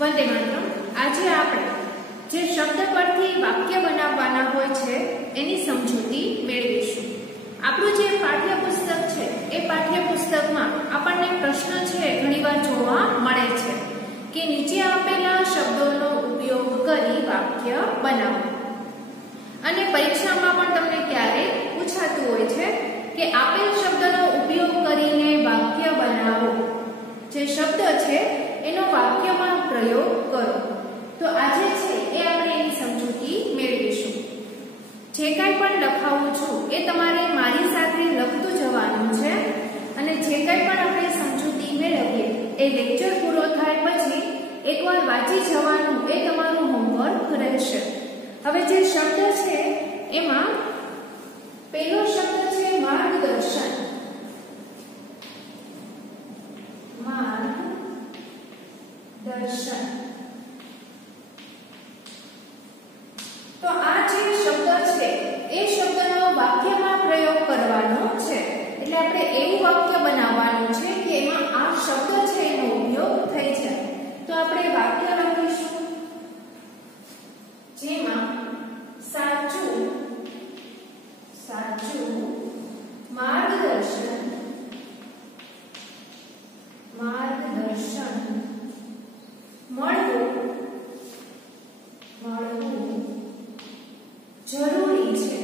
વંદે માતરમ। આજે આપણે જે શબ્દ પરથી વાક્ય બનાવવાના હોય છે એની સમજૂતી મેળવીશું। આપણું જે પાઠ્યપુસ્તક છે એ પાઠ્યપુસ્તકમાં આપણને પ્રશ્ન છે ઘણીવાર જોવા મળે છે કે નીચે આપેલા શબ્દોનો ઉપયોગ કરી વાક્ય બનાવો। અને પરીક્ષામાં પણ તમને ક્યારેક પૂછાતું હોય છે કે આપેલ શબ્દનો ઉપયોગ કરીને વાક્ય બનાવો। જે શબ્દ છે એનો વાક્યમાં પ્રયોગ કરો। તો આજે છે એ આપણે એની સમજૂતી મેળવીશું। જે કાંઈ પણ લખાવું છું એ તમારે મારી સાથે લખતું જવાનું છે અને જે કાંઈ પણ આપણે સમજૂતી મેળવીએ એ લેક્ચર પૂરો થાય પછી એકવાર વાંચી જવાનું એ તમારું હોમવર્ક રહેશે। હવે જે શબ્દ છે એમાં પહેલો શબ્દ છે માર્ગદર્શન। માર્ગદર્શન। તો આ જે શબ્દ છે એ શબ્દનો વાક્યમાં પ્રયોગ કરવાનો છે। એટલે આપણે એવું વાક્ય બનાવવાનું છે કે એમાં આ શબ્દ છે એનો ઉપયોગ થઈ જાય। તો આપણે વાક્ય લખીશું જેમાં સાચું માર્ગદર્શન મળવું જરૂરી છે।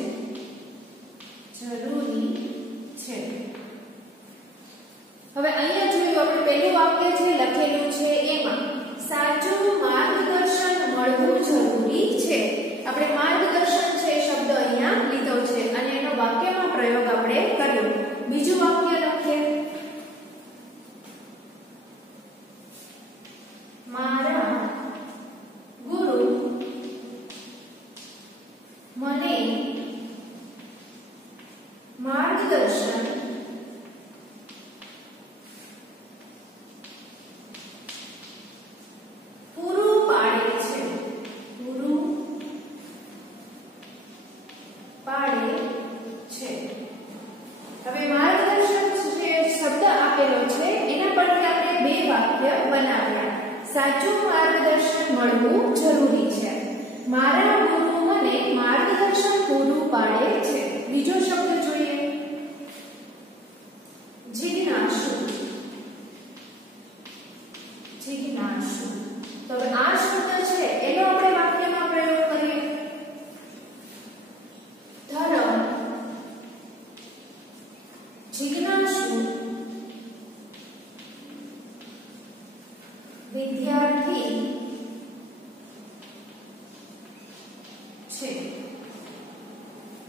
હવે અહીંયા જોયું આપણે પહેલું વાક્ય જે લખેલું છે એમાં સાચું માર્ગદર્શન મળવું જરૂરી છે। આપણે માર્ગદર્શન છે શબ્દ અહીંયા લીધો છે અને એનો વાક્યમાં પ્રયોગ આપણે કર્યો। બીજું વાક્ય લખીએ મારા ગુરુ મને માર્ગદર્શન પૂરું પાડે છે। હવે માર્ગદર્શન જે શબ્દ આપેલો છે એના પરથી આપણે બે વાક્ય બનાવ્યા। સાચું માર્ગદર્શન મળવું જરૂરી છે। મારા ગુરુ મને માર્ગદર્શન પૂરું પાડે છે। બીજો શબ્દ જોઈએ જિજ્ઞાસુ। તો હવે આ શબ્દ છે એનો આપણે વાક્યમાં પ્રયોગ કરીએ। ધર્મ જિજ્ઞાસુ વિદ્યાર્થી છે।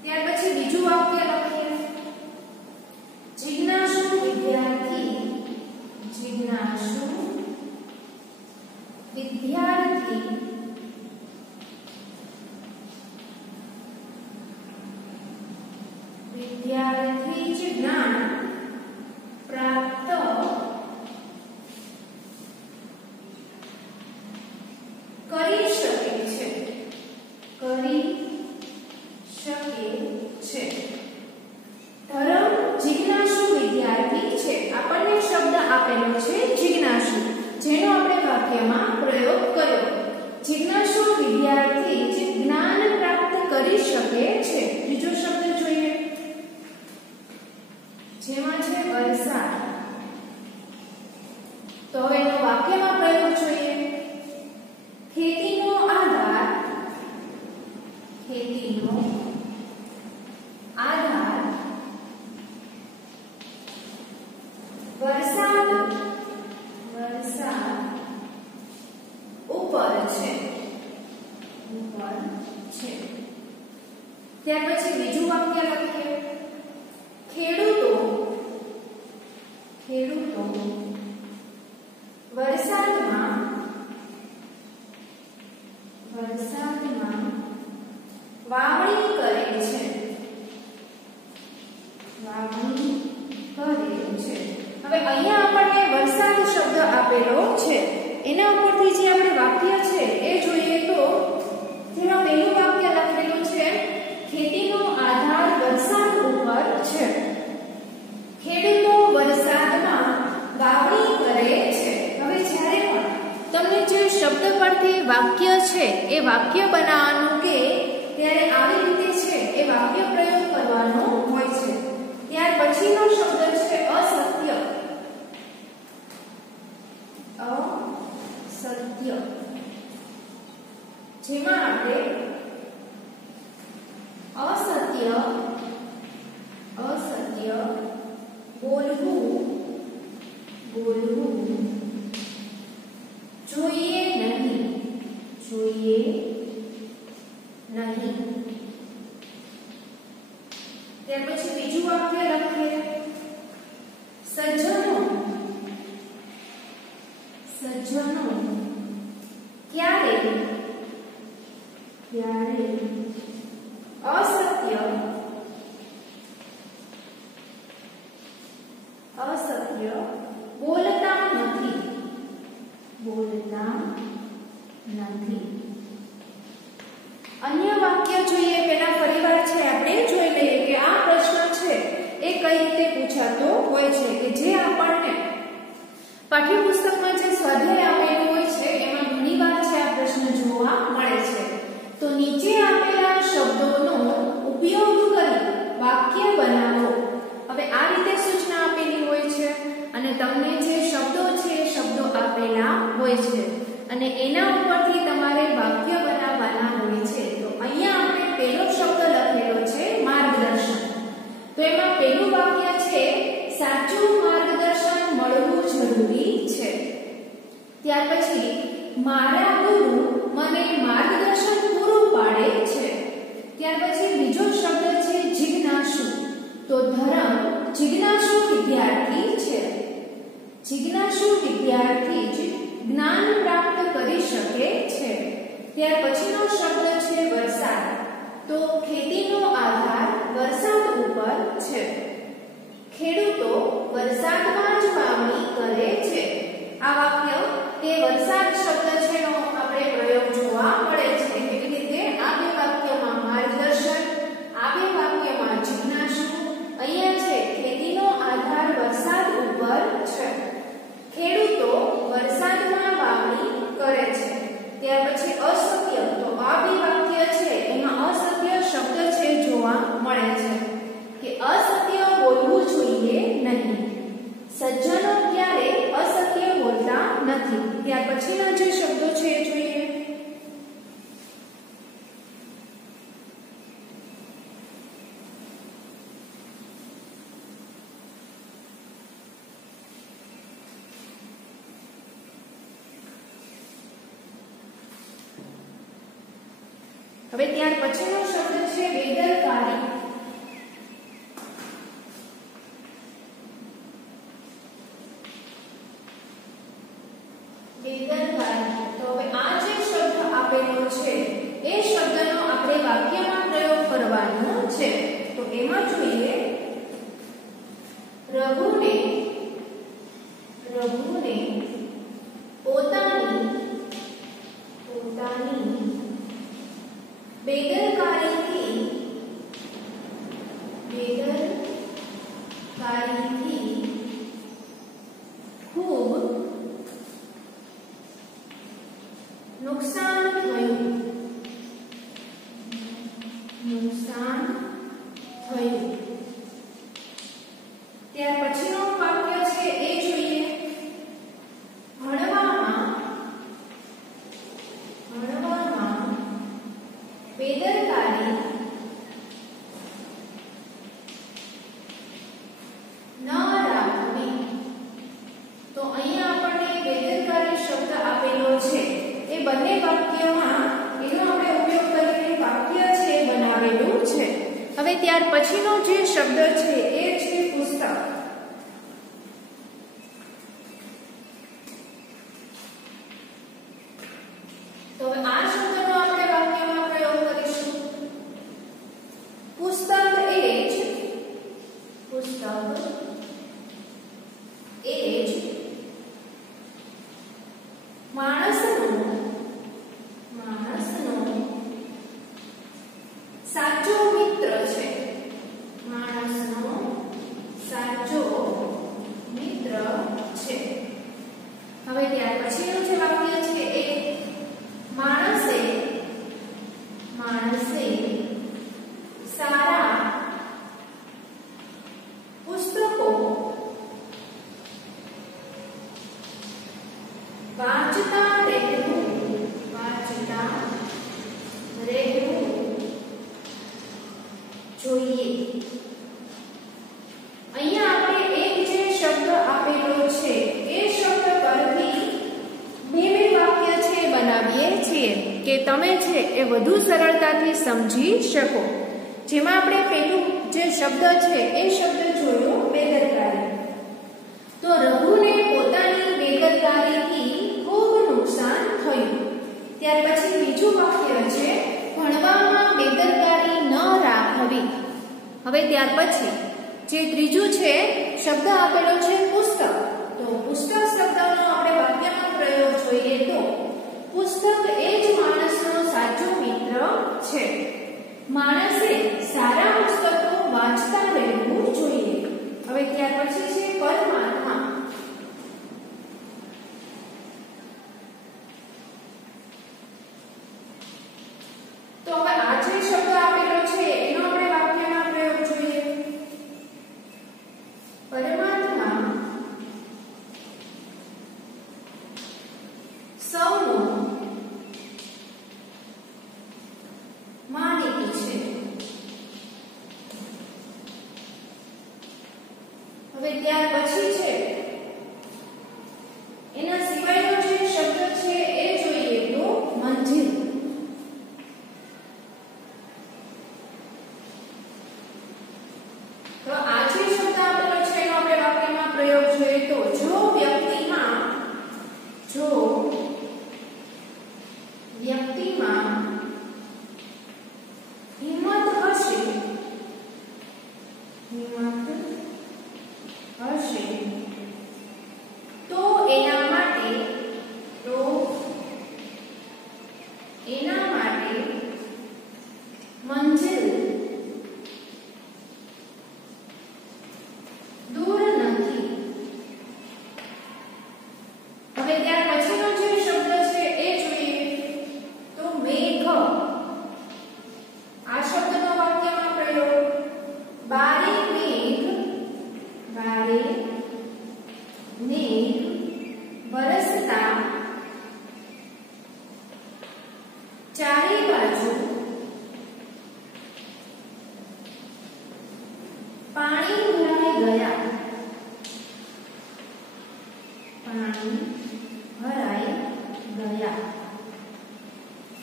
ત્યાર પછી બીજું વાક્ય લખીએ જિજ્ઞાસુ વિદ્યાર્થી જ જ્ઞાન પ્રાપ્ત કરી શકે છે। ધર્મ જિજ્ઞાસુ વિદ્યાર્થી છે। આપણને શબ્દ આપેલો છે જિજ્ઞાસુ જેનો આપણે વાક્યમાં પ્રયોગ કર્યો। જિજ્ઞાસુ વિદ્યાર્થી જે જ્ઞાન પ્રાપ્ત કરી શકે છે। બીજો શબ્દ જોઈએ જેમાં છે વરસાદ। તો હવે એનો વાક્યમાં પ્રયોગ જોઈએ ખેતીનો આધાર વરસાદ ઉપર છે। ત્યાર પછી બીજું વાક્ય લખીએ ખેડૂતો વરસાદમાં વાવણી કરે છે। હવે અહીંયા આપણને વરસાદ શબ્દ આપેલો છે એના ઉપરથી જે આપણે વાક્ય છે એ જોઈએ તો જેમાં પહેલું વાક્ય લખેલું છે ખેતીનો આધાર વરસાદ ઉપર છે। ખેડૂતો વરસાદમાં વાવણી કરે છે। હવે જ્યારે પણ તમને જે શબ્દ પરથી વાક્ય છે એ વાક્ય બનાવવાનું કે ત્યારે આવી રીતે છે એ વાક્ય પ્રયોગ કરવાનો હોય છે. ત્યાર પછીનો શબ્દ છે અસત્ય. અસત્ય જેમાં આપણે અસત્ય બોલવું જોઈએ નહીં. ત્યાર પછી બીજું વાક્ય લખીએ. સજ્જનો ક્યારે અસત્ય બોલતા નથી. અન્ય વાક્ય જોઈએ પેલા ફરીવાર છે આપણે જોઈ લઈએ કે આ પ્રશ્ન છે એ કઈ રીતે પૂછાતો હોય છે કે જે આપણને પાઠ્યપુસ્તકમાં જે સ્વાધ્યાય આપેલું હોય છે એમાં ઘણીવાર છે આ પ્રશ્ન જોવા મળે છે. તો નીચે આપેલા શબ્દોનો ઉપયોગ કરી વાક્ય બનાવો. હવે આ રીતે સૂચના આપેલી હોય છે અને તમને જે શબ્દો છે એ શબ્દો આપેલા હોય છે અને એના ઉપરથી તમારે વાક્ય બનાવવાના હોય છે. તો અહીંયા આપણે પહેલો શબ્દ લખેલો છે માર્ગદર્શન. તો એમાં પહેલું વાક્ય છે સાચું માર્ગદર્શન મળવું જરૂરી છે. ત્યાર પછી મારા ગુરુ મને માર્ગદર્શન પૂરું પાડે છે. ત્યાર પછી બીજો શબ્દ છે જિજ્ઞાસુ. તો ધર્મ જિજ્ઞાસુ વિદ્યાર્થી છે. જિજ્ઞાસુ વિદ્યાર્થી જ જ્ઞાન પ્રાપ્ત કરી શકે છે. ત્યાર પછીનો શબ્દ છે વરસાદ. તો ખેતીનો આધાર વરસાદ ઉપર છે. ખેડૂતો વરસાદમાં જ વાવણી કરે છે. આ વાક્ય તે વરસાદ શબ્દ છે નો આપણે પ્રયોગ જોવા મળે છે. એવી રીતે આ બે વાક્યમાં માર્ગદર્શન, આ બે વાક્યમાં જિજ્ઞાસુ, અહીંયા છે ખેતીનો આધાર વરસાદ ઉપર છે. ખેડૂતો વરસાદમાં વાવણી કરે છે. ત્યાર પછી અસત્ય. તો આ બે વાક્ય છે એમાં અસત્ય શબ્દ છે જોવા મળે છે કે અસત્ય બોલવું જોઈએ નહીં. સજ્જનો ક્યારે અસત્ય બોલતા નથી. ત્યાર પછીના જે શબ્દો છે એ જોઈએ. હવે ત્યાર પછીનો શબ્દ છે બેદરકારી. તો હવે આ જે શબ્દ આપેલો છે એ શબ્દનો આપણે વાક્યમાં પ્રયોગ કરવાનો છે. તો એમાં જોઈએ રઘુને પોતાની બેદરકારીથી ખૂબ નુકસાન થયું. ત્યાર પછીનો વાક્ય છે એ જોઈએ. ભણવામાં બેદરકારી ન રાખવી. તો અહીંયા આપણને બેદરકારી શબ્દ આપેલો છે એ બંને વાક્યમાં એનો આપણે ઉપયોગ કરીને વાક્ય છે બનાવેલું છે. હવે ત્યાર પછીનો જે શબ્દ છે એ છે પુસ્તક. તો હવે આ શબ્દનો આપણે વાક્યમાં પ્રયોગ કરીશું. પુસ્તક એ જ માણસનો સાચો મિત્ર છે. માણસનો સાચો મિત્ર છે. હવે ત્યાર પછીનું જે વાક્ય છે એ જોઈએ। અહીંયા આપણે એક જે શબ્દ આપેલો છે એ શબ્દ પરથી બે વાક્ય છે બનાવીએ છીએ કે તમે છે એ વધુ સરળતાથી સમજી શકો। જેમાં આપણે પહેલું જે શબ્દ છે એ શબ્દ જોયો બેદરકારી। તો રઘુને પોતાની બેદરકારીથી ખૂબ નુકસાન થયું। ત્યાર પછી બીજું વાક્ય છે ભણવામાં બેદરકારી ન રાખવી। હવે ત્યાર પછી જે ત્રીજું છે શબ્દ આપેલો છે પુસ્તક। તો પુસ્તક શબ્દનો આપણે વાક્યમાં પ્રયોગ જોઈએ તો પુસ્તક એ જ માણસનો સાચો મિત્ર છે। માણસે સારા પુસ્તકો વાંચતા રહેવું જોઈએ। હવે ત્યાર પછી છે પરમાત્મા। તો હવે આ જે શબ્દ આપેલો છે એનો આપણે વાક્યમાં પ્રયોગ જોઈએ। પરમાત્મા સૌનો માલિક છે। હવે ત્યાર પછી છે એના સિવાયનો જે શબ્દ છે એ જોઈએ તો મંજિલ। તો આ જે શબ્દ આપેલો છે એનો આપણે વાક્યમાં પ્રયોગ જોઈએ તો જો વ્યક્તિમાં હિંમત હશે તો એના માટે મંજિલ દૂર નથી। હવે ત્યાર પછીનો જે શબ્દ છે એ જોઈએ તો મેઘ। આ શબ્દનો વાક્યમાં પ્રયોગ બારે મેઘ વરસતા ચારે બાજુ પાણી ભરાઈ ગયા।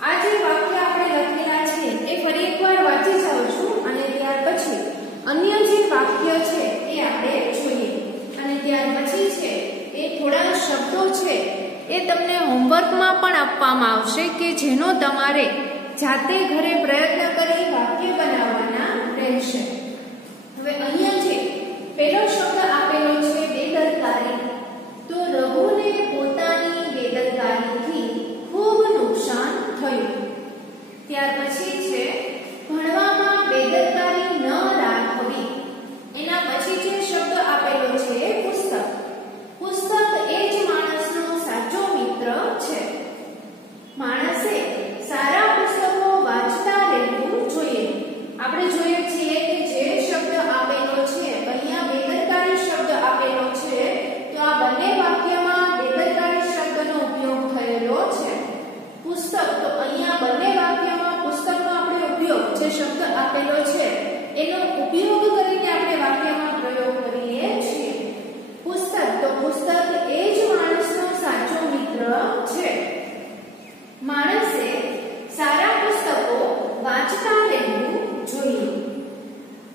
આ જે વાક્ય આપણે લખેલા છે એ ફરી એકવાર વાંચી જાઉં છું અને ત્યાર પછી અન્ય જે વાક્ય છે એ આપણે જોઈએ અને ત્યાર પછી છે એ થોડા શબ્દો છે એ તમને હોમવર્કમાં પણ આપવામાં આવશે કે જેનો તમારે જાતે ઘરે પ્રયત્ન કરી વાક્ય બનાવવાના રહેશે। હવે અહીંયા છે પહેલો શબ્દ આપેલો છે બેદરકારી। તો રઘુને પોતાની બેદરકારીથી ખૂબ નુકસાન થયું। ત્યાર પછી છે ભણવામાં બેદરકારી ન રાખવી। એના પછી જે શબ્દ આપેલો છે પુસ્તક। પુસ્તક એ જ માણસનો સાચો મિત્ર છે। માણસે સારા પુસ્તકો વાંચતા રહેવું જોઈએ। આપણે જોઈએ છીએ કે જે શબ્દ આપેલો છે અહીંયા બેદરકારી શબ્દ આપેલો છે તો આ બંને વાક્યમાં બેદરકારી શબ્દનો ઉપયોગ થયેલો છે। પુસ્તક તો અહીંયા બંને વાક્યમાં પુસ્તકનો આપણે ઉપયોગ જે શબ્દ આપેલો છે એનો ઉપયોગ કરીને આપણે વાક્યમાં પ્રયોગ કરીએ છીએ। પુસ્તક તો પુસ્તક એ જ માણસનો સાચો મિત્ર છે। માણસે સારા પુસ્તકો વાંચતા રહેવું જોઈએ।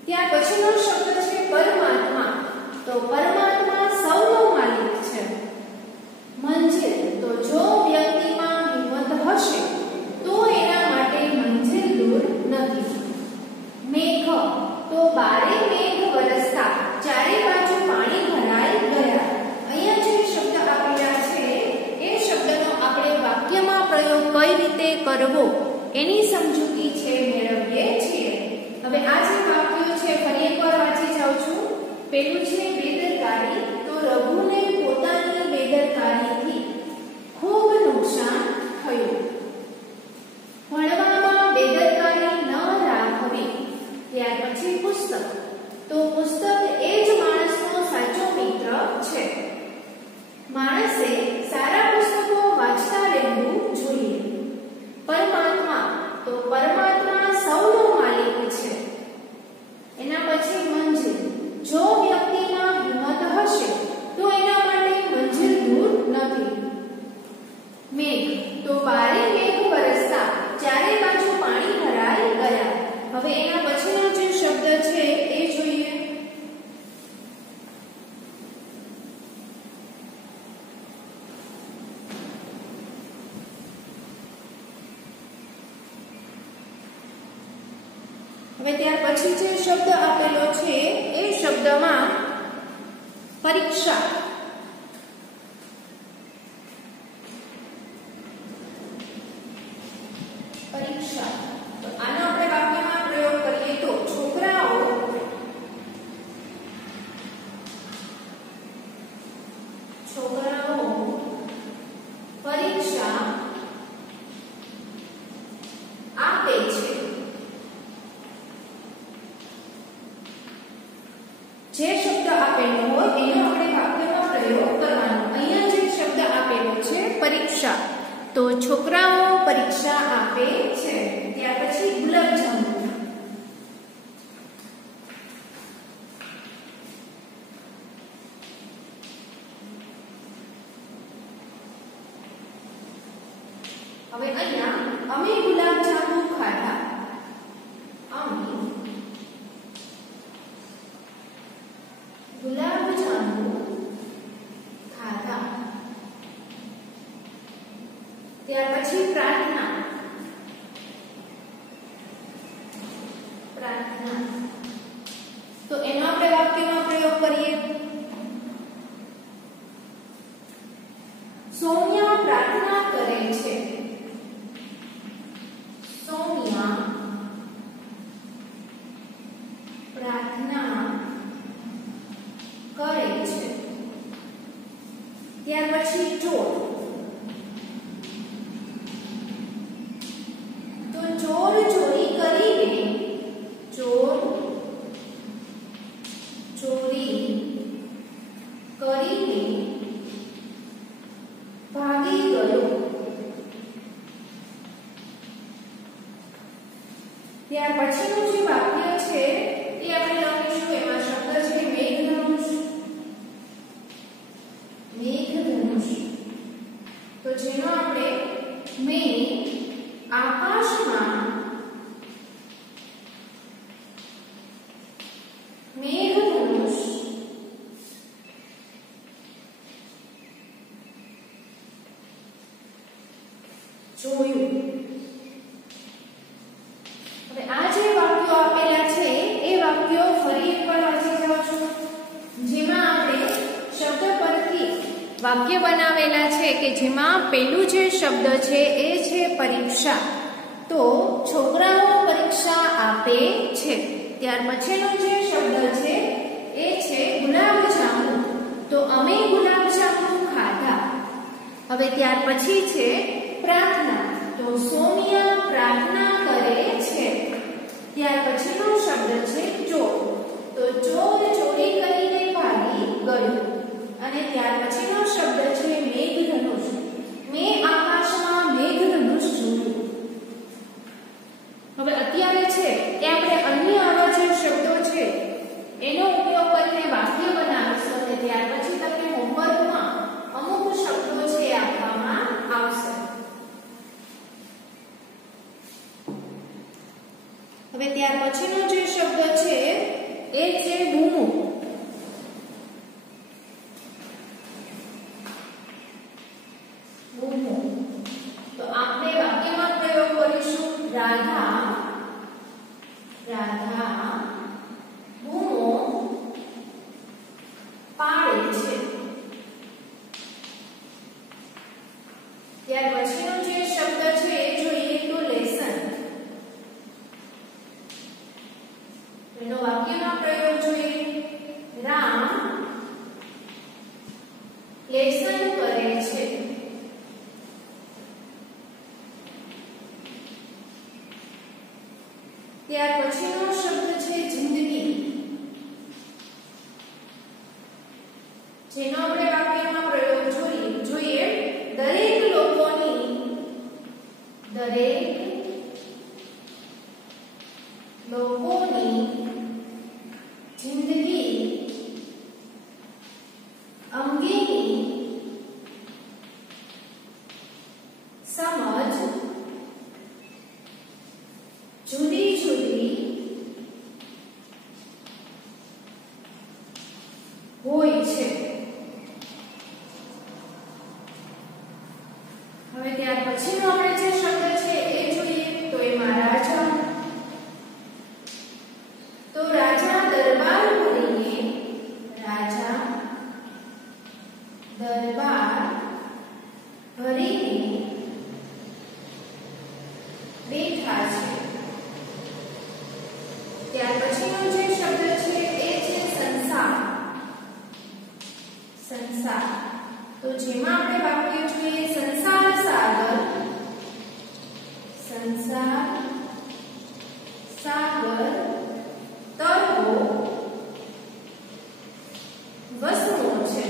ત્યાર પછીનો શબ્દ છે પરમાત્મા। તો પરમાત્મા સૌનો માલિક છે। મંજિલ તો જો વ્યક્તિમાં હિંમત હશે તો એના માટે મંજિલ દૂર નથી। મેઘ તો બારે મેઘ વરસતા ચારે બાજુ પાણી ભરાઈ ગયા। અહીંયા જે શબ્દ આપેલા છે એ શબ્દનો આપણે વાક્યમાં પ્રયોગ કઈ રીતે કરવો એની સમજૂતી છે મેળવીએ છીએ। હવે આ જે વાક્યો છે ફરી એકવાર વાંચી જાઉં છું। પહેલું છે બેદરકારી। તો રઘુને પોતાની બેદરકારીથી ખૂબ નુકસાન થયું। ભણવામાં બેદરકારી ન રાખવી। ત્યાર પછી પુસ્તક। તો પુસ્તક એ જ માણસનો સાચો મિત્ર છે। માણસે સારા પુસ્તકો વાંચતા રહેવું જોઈએ। પરમાત્મા તો પરમાત્મા સૌનો માલિક છે। પરીક્ષા. પરીક્ષા. તો આનો આપણે વાક્યમાં પ્રયોગ કરીએ તો છોકરાઓ પરીક્ષા આપે છે. જે શબ્દ આપેલો હોય એનો આપણે વાક્યમાં પ્રયોગ કરવાનો. અહીંયા જે શબ્દ આપેલો છે પરીક્ષા, તો છોકરાઓ પરીક્ષા આપે છે. ત્યાર પછી ગુલાબજાંબુ. હવે અહીંયા અમે ગુલાબજાંબુ ખાધા. અમે ગુલાબજાંબુ ખાધા. ત્યાર પછી પ્રાર્થના. પ્રાર્થના. તો એનો આપણે વાક્યમાં પ્રયોગ કરીએ. સૌમ્યા પ્રાર્થના કરે છે. સૌમ્યા પ્રાર્થના કરે છે. ત્યાર પછી ચોર. તો ચોર ચોરી કરીને ભાગી ગયો. ત્યાર પછીનું જે વાક્ય છે એ આપણે લખીશું. એમાં શબ્દ છે મેઘધનુષ. મેઘધનુષ. તો જેનો આપણે મેઘ આકાશમાં મેઘધનુષ જોયું. હવે આ જે વાક્યો આપેલા છે એ વાક્યો ફરી એકવાર વાંચી જાઓ છો, જેમાં આપણે શબ્દ પરથી વાક્ય બનાવેલા છે કે જેમાં પહેલું જે શબ્દ છે એ છે પરીક્ષા. તો છોકરાઓ પરીક્ષા આપે છે. ત્યાર પછીનો જે શબ્દ છે એ છે ગુલાબજાંબુ. તો અમે ગુલાબજાંબુ ખાધા. હવે ત્યાર પછી છે પ્રાર્થના. તો સૌમ્યા પ્રાર્થના કરે છે. ત્યાર પછીનો શબ્દ છે ચોર. તો ચોર ચોરી કરીને ભાગી ગયો. અને ત્યાર પછીનો શબ્દ છે મેઘધનુષ. મેં આકાશમાં મેઘધનુષ જોયું. હવે અત્યારે છે એ આપણે અન્ય આવા જે શબ્દો છે એનો ઉપયોગ કરીને વાક્ય બનાવીશું. અને ત્યાર પછી તમને હોમવર્કમાં અમુક શબ્દો છે આપવામાં આવશે. હવે ત્યાર પછીનો જે શબ્દ છે એ છે બૂમો. બૂમો. તો આપણે વાક્યમાં પ્રયોગ કરીશું. રાધા બૂમો પાડે છે. ત્યાર પછીનો જે શબ્દ છે એ જોઈએ તો લેસન. એનો વાક્યમાં પ્રયોગ જોઈએ. રામ લેસન કરે છે. ત્યાર પછીનો શબ્દ છે જિંદગી, જેનો આપણે વાક્યમાં પ્રયોગ જોઈએ. દરેક લોકોની જિંદગી અંગેની સમજ જુદી જુદી હોય છે. હવે ત્યાર પછીનો આપણે જે શબ્દ છે એ જોઈએ. તો એમાં રાજા. તો રાજા દરબાર ભરીને રાજા જેમાં આપણે વાક્ય જોઈએ સંસાર સાગર, સંસાર સાગર તરવો વસમો છે.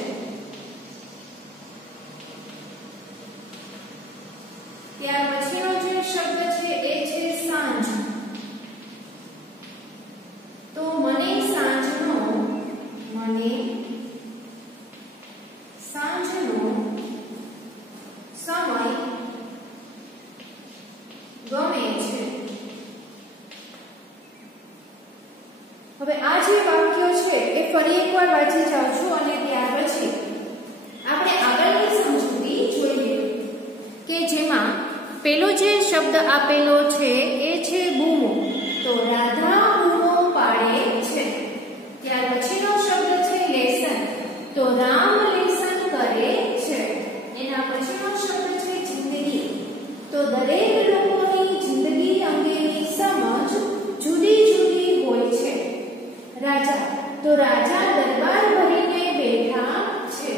ત્યાર પછીનો જે શબ્દ છે એ છે સાંજ. તો મને સાંજનો, મને સાંજનો સમય ગમે છે. હવે આ જે વાક્ય છે એ ફરી એકવાર વાંચી જાઉં છું અને ત્યાર પછી આપણે આગળની સમજૂતી જોઈએ કે જેમાં પેલો જે શબ્દ આપેલો છે એ છે બૂમો. તો રાધા બૂમો પાડે છે. ત્યાર પછીનો શબ્દ છે લેસન. તો રામ લેસન કરે છે. એના પછીનો શબ્દ છે જિંદગી. તો દરેક લોકોની જિંદગી અંગેની સમજ જુદી જુદી હોય છે. રાજા. તો રાજા દરબાર ભરીને બેઠા છે.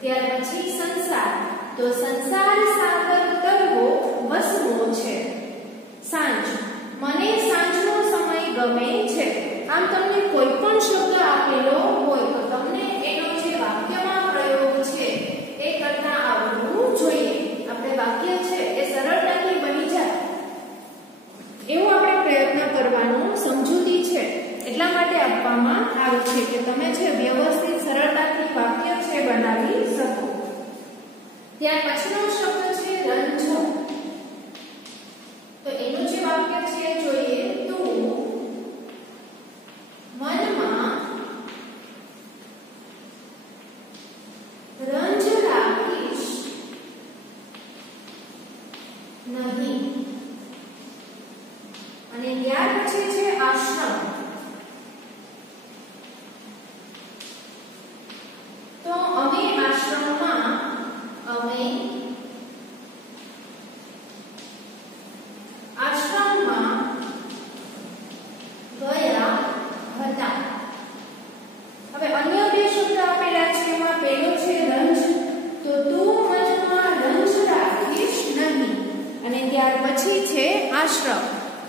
ત્યાર પછી સંસાર. તો સંસાર સાગર તરવો વસમો છે. સાંજ. મને સાંજનો સમય ગમે છે. આમ તમને કોઈ પણ શબ્દ આપેલો હોય તો તમને એનો જે વાક્યમાં પ્રયોગ છે એ કરતા આવડવું જોઈએ. આપણે વાક્ય છે એ સરળતાથી બની જાય એવો આપણે પ્રયત્ન કરવાનો સમજૂતી છે એટલા માટે આપવામાં આવે છે કે તમે જે વ્યવસ્થિત સરળતાથી વાક્ય છે બનાવી શકો. ત્યાર પછીનો શબ્દ છે રંજો. તો એનું જે વાક્ય છે જોઈએ તું મનમાં રંજ રાખીશ નહીં. અને ત્યાર પછી છે આશ્રમ. તો અમે આશ્રમમાં, અમે આશ્રમમાં ગયા હતા. હવે અન્ય બે શબ્દ આપેલા છે એમાં પહેલો છે રંજ. તો તું મનમાં રંજ રાખીશ નહીં. અને ત્યાર પછી છે આશ્રમ.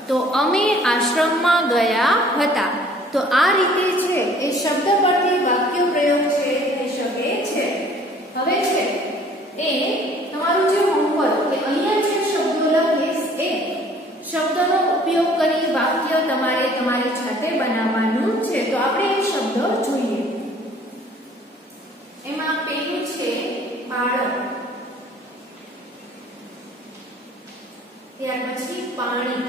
તો અમે આશ્રમમાં ગયા હતા. તો આ રીતે છે એ શબ્દ પરથી વાક્ય પ્રયોગ છે થઈ શકે છે. હવે છે એ તમારું જે હોમવર્ક કે અહીંયા જે શબ્દો લખીશ એ શબ્દનો ઉપયોગ કરી વાક્ય તમારે તમારી જાતે બનાવવાનું છે. તો આપણે એ શબ્દ જોઈએ. એમાં પેલું છે બાળક. ત્યાર પછી પાણી,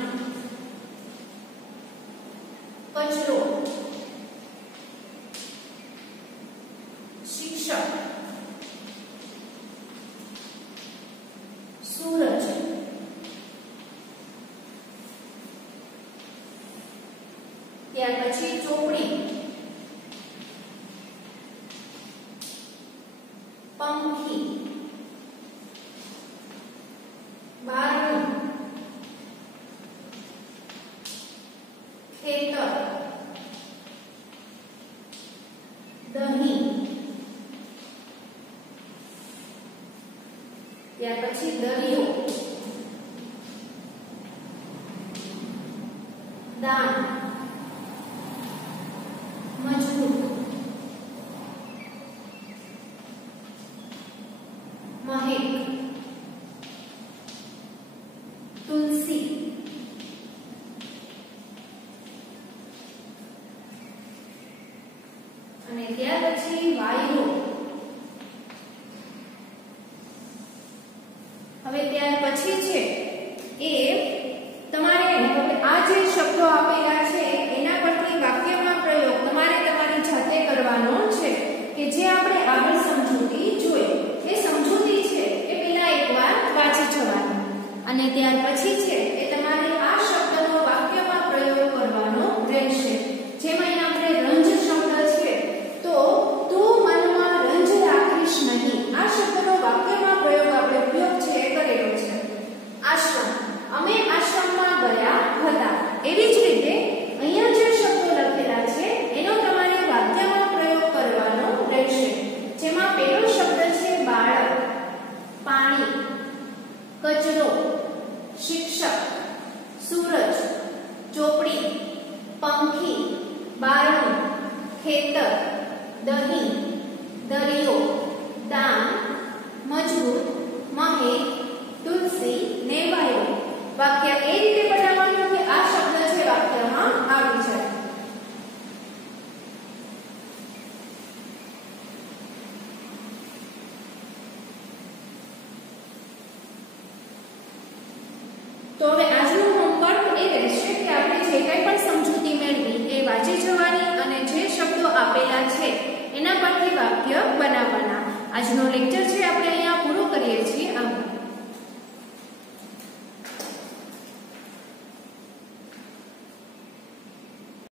કચરો, શિક્ષક, સૂરજ, ત્યાર પછી ચોપડી, પંખી, બારણું, ખેતર, દહીં, ત્યાર પછી દરિયો, દાન, મજબૂત, મહેક, તુલસી, અને ત્યાર પછી વાયુ. હવે ત્યાર પછી છે એ તમારે આ જે શબ્દો આપેલા છે એના પરથી વાક્યમાં પ્રયોગ તમારે તમારી જાતે કરવાનો છે કે જે આપણે આગળ સમજૂતી જોઈ. એ સમજૂતી છે એ પહેલા એકવાર વાંચી જવાની અને ત્યાર પછી છે એ તમારે આ શબ્દનો વાક્યમાં પ્રયોગ કરવાનો રહેશે. જેમાં આપણે રંજ શબ્દ છે તો તું મનમાં ખેતર, દહીં, દરિયો, દાન, મજબૂત, મહે, તુલસી, નેવાયો. વાક્ય એ રીતે બનાવવાનું કે આ શબ્દ છે વાક્યમાં આવી જાય. તો હવે આજનું હોમવર્ક એ રહેશે કે આપણે જે કંઈ પણ સમજૂતી મેળવી એ વાંચી જવાની અને જે શબ્દો આપેલા છે એના પરથી વાક્ય બનાવવાના. આજનો લેક્ચર છે આપણે અહીંયા પૂરો કરીએ છીએ.